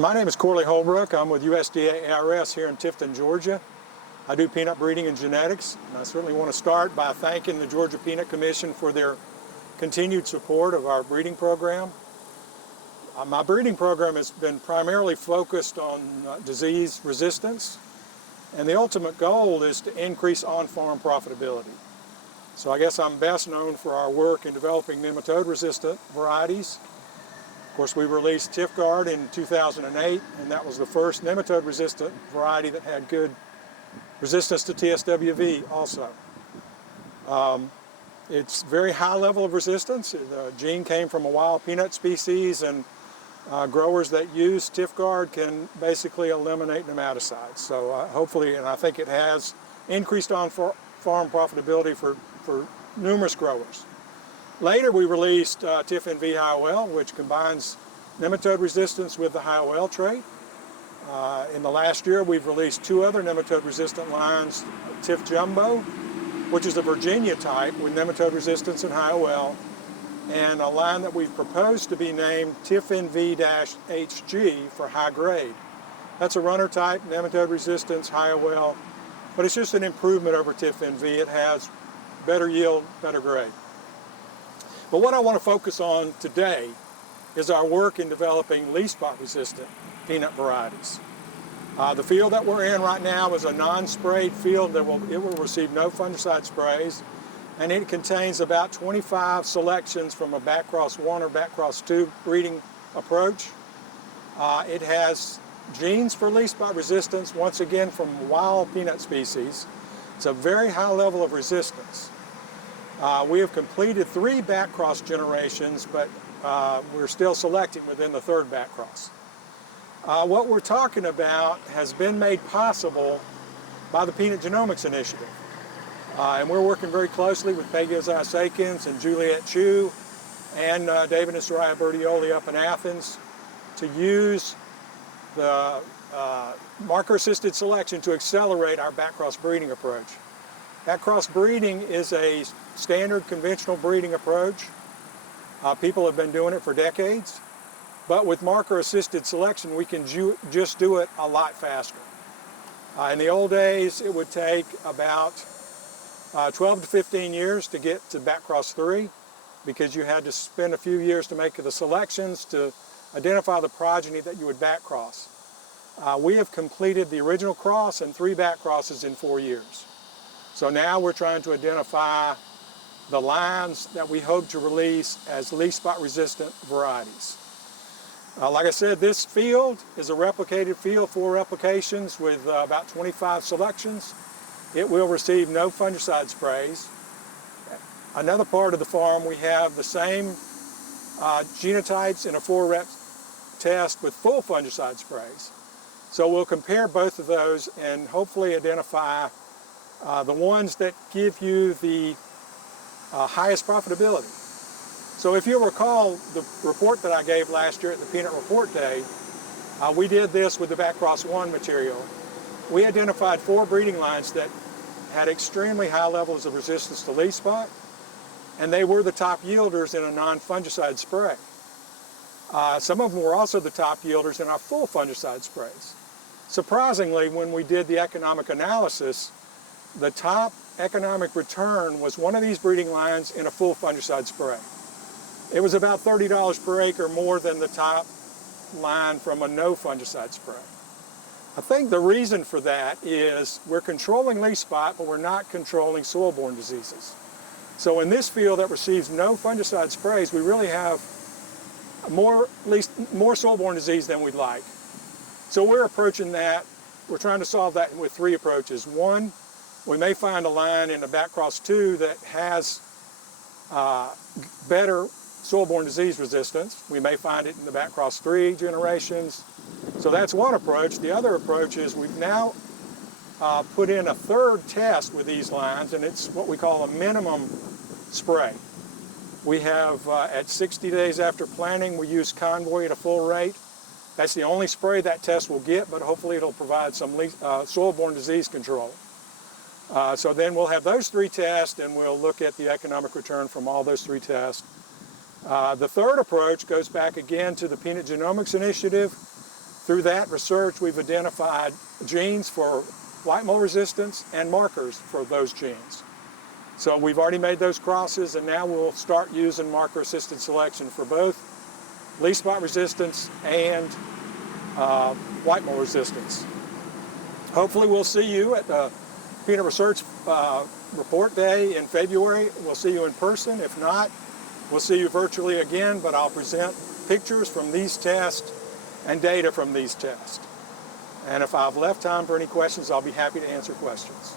My name is Corley Holbrook. I'm with USDA-ARS here in Tifton, Georgia. I do peanut breeding and genetics, and I certainly want to start by thanking the Georgia Peanut Commission for their continued support of our breeding program. My breeding program has been primarily focused on disease resistance, and the ultimate goal is to increase on-farm profitability. So I guess I'm best known for our work in developing nematode-resistant varieties. Of course, we released Tifguard in 2008, and that was the first nematode-resistant variety that had good resistance to TSWV also. It's very high level of resistance. The gene came from a wild peanut species, and growers that use Tifguard can basically eliminate nematicides. So hopefully, and I think it has increased on-farm profitability for numerous growers. Later, we released TifNV HIOL, which combines nematode resistance with the HIOL trait. In the last year, we've released two other nematode-resistant lines, Tif Jumbo, which is a Virginia type with nematode resistance and HIOL, and a line that we've proposed to be named TifNV-HG for high grade. That's a runner type, nematode resistance, HIOL, but it's just an improvement over TifNV. It has better yield, better grade. But what I want to focus on today is our work in developing leaf spot resistant peanut varieties. The field that we're in right now is a non-sprayed field. It will receive no fungicide sprays, and it contains about 25 selections from a backcross 1 or backcross 2 breeding approach. It has genes for leaf spot resistance, once again from wild peanut species. It's a very high level of resistance. We have completed 3 backcross generations, but we're still selecting within the 3rd backcross. What we're talking about has been made possible by the Peanut Genomics Initiative. And we're working very closely with Peggy Ozai-Sakins and Juliette Chu and David and Soraya Bertioli up in Athens to use the marker-assisted selection to accelerate our backcross breeding approach. Backcross breeding is a standard conventional breeding approach. People have been doing it for decades, but with marker-assisted selection, we can just do it a lot faster. In the old days, it would take about 12 to 15 years to get to backcross 3 because you had to spend a few years to make the selections to identify the progeny that you would backcross. We have completed the original cross and 3 backcrosses in 4 years. So now we're trying to identify the lines that we hope to release as leaf spot resistant varieties. Like I said, this field is a replicated field, 4 replications with about 25 selections. It will receive no fungicide sprays. Another part of the farm, we have the same genotypes in a 4-rep test with full fungicide sprays. So we'll compare both of those and hopefully identify the ones that give you the highest profitability. So if you'll recall the report that I gave last year at the Peanut Report Day, we did this with the backcross 1 material. We identified 4 breeding lines that had extremely high levels of resistance to leaf spot, and they were the top yielders in a non-fungicide spray. Some of them were also the top yielders in our full fungicide sprays. Surprisingly, when we did the economic analysis, the top economic return was one of these breeding lines in a full fungicide spray. It was about $30 per acre more than the top line from a no fungicide spray. I think the reason for that is we're controlling leaf spot, but we're not controlling soil-borne diseases. So in this field that receives no fungicide sprays, we really have more soil-borne disease than we'd like. So we're approaching that. We're trying to solve that with 3 approaches. 1, we may find a line in the backcross 2 that has better soil-borne disease resistance. We may find it in the backcross 3 generations. So that's one approach. The other approach is we've now put in a 3rd test with these lines, and it's what we call a minimum spray. We have, at 60 days after planting, we use Convoy at a full rate. That's the only spray that test will get, but hopefully it'll provide some soil-borne disease control. So then we'll have those 3 tests, and we'll look at the economic return from all those 3 tests. The 3rd approach goes back again to the Peanut Genomics Initiative. Through that research, we've identified genes for white mold resistance and markers for those genes. So we've already made those crosses, and now we'll start using marker-assisted selection for both leaf spot resistance and white mold resistance. Hopefully we'll see you at the Peanut Research Report Day in February. We'll see you in person. If not, we'll see you virtually again, but I'll present pictures from these tests and data from these tests. And if I've left time for any questions, I'll be happy to answer questions.